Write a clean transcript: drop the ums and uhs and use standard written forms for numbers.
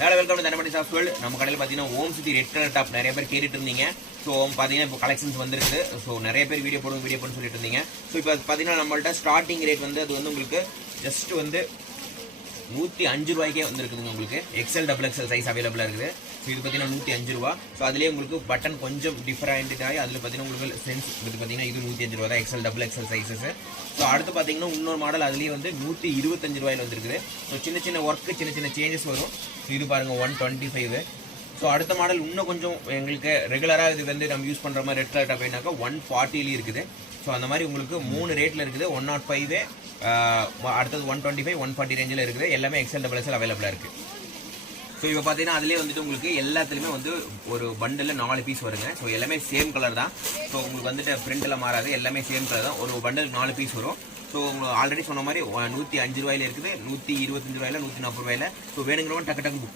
Hello welcome to Dhanapadi soft world. நம்ம கடையில் பார்த்தீங்கன்னா Om city red colour top நிறைய பேர் கேட்டுட்டு இருந்தீங்க. ஸோ பார்த்தீங்கன்னா இப்போ கலெக்ஷன்ஸ் வந்துருக்குது. ஸோ நிறைய பேர் வீடியோ போடுன்னு சொல்லிட்டு இருந்தீங்க. ஸோ இப்போ பார்த்தீங்கன்னா நம்மள்ட்ட ஸ்டார்டிங் ரேட் வந்து அது வந்து உங்களுக்கு ஜஸ்ட் வந்து 105 ரூபாய்க்கே வந்துருக்குதுங்க. உங்களுக்கு எக்ஸ்எல் டபுள் எக்ஸ்எல் சைஸ் அவைலபிளாக இருக்குது. ஸோ இது பார்த்தீங்கன்னா 105 ரூபா. ஸோ அதுலேயே உங்களுக்கு பட்டன் கொஞ்சம் டிஃபரெண்ட் ஆகி அதில் பார்த்தீங்கன்னா உங்களுக்கு சென்ஸ் இது பார்த்தீங்கன்னா இது 105 ரூபா தான் XL double XL sizes. So அடுத்து பார்த்தீங்கன்னா இன்னொரு மாடல் அதுலேயே வந்து 125 ரூபாயில் வந்துருக்குது. ஸோ சின்ன சின்ன ஒர்க்கு சின்ன சின்ன சேஞ்சஸ் வரும். ஸோ இது பாருங்கள் 125. ஸோ அடுத்த மாடல் இன்னும் கொஞ்சம் எங்களுக்கு ரெகுலராக இது வந்து நம்ம யூஸ் பண்ணுற மாதிரி ரெட் கலர் டாப் வேணாக்கா 140 இருக்குது. ஸோ அந்த மாதிரி உங்களுக்கு 3 ரேட்டில் இருக்குது. 105 அடுத்தது 125 140 ரேஞ்சில் இருக்குது. எல்லாமே எக்ஸ்எல் டபுள் எக்ஸ்எல் அவைலபிளாக இருக்குது. ஸோ இப்போ பார்த்தீங்கன்னா அதிலே வந்துட்டு உங்களுக்கு எல்லாத்துலேயுமே வந்து ஒரு பண்டில் 4 பீஸ் வருங்க. ஸோ எல்லாமே சேம் கலர் தான். ஸோ உங்களுக்கு வந்துட்டு பிரிண்டில் மாறாது, எல்லாமே சேம் கலர் தான். ஒரு பண்டில் 4 பீஸ் வரும். ஸோ உங்களுக்கு ஆல்ரெடி சொன்ன மாதிரி 105 ரூபாயில் இருக்குது, 125 ரூபாயில், 140 ரூபாயில். ஸோ வேணுங்கிறவங்க டக்கு டக்கு புக்